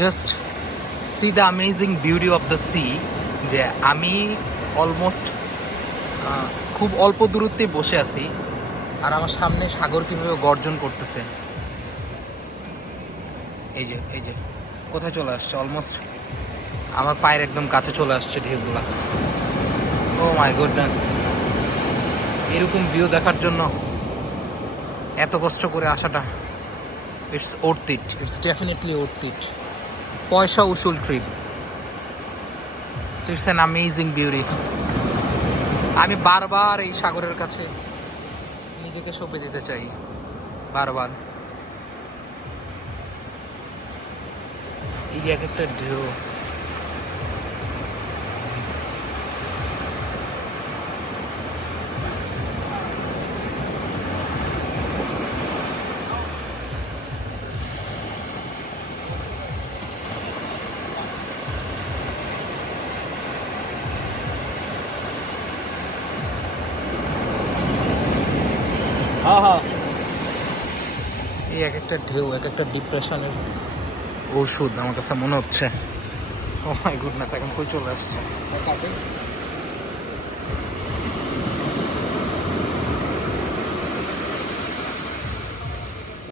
Just see the amazing beauty of the sea. যে আমি almost খুব অল্প দূরত্বে বসে আছি, আর আমার সামনে সাগর কীভাবে গর্জন করতেছে। এই যে কোথায় চলে আসছে, অলমোস্ট আমার পায়ের একদম কাছে চলে আসছে ঢেউগুলা। ও মাই গুডনেস, এরকম ভিউ দেখার জন্য এত কষ্ট করে আসাটা, it's worth it, it's definitely worth it. পয়সা উসুল trip. It's an amazing beauty. আমি বারবার এই সাগরের কাছে নিজেকে সঁপে দিতে চাই, বারবার। এই এক একটা ঢেউ, এই এক একটা ঢেউ এক একটা ডিপ্রেশনের ওষুধ আমার কাছে মনে হচ্ছে। ও মাই গুডনেস, এখন কই চলে আসছে।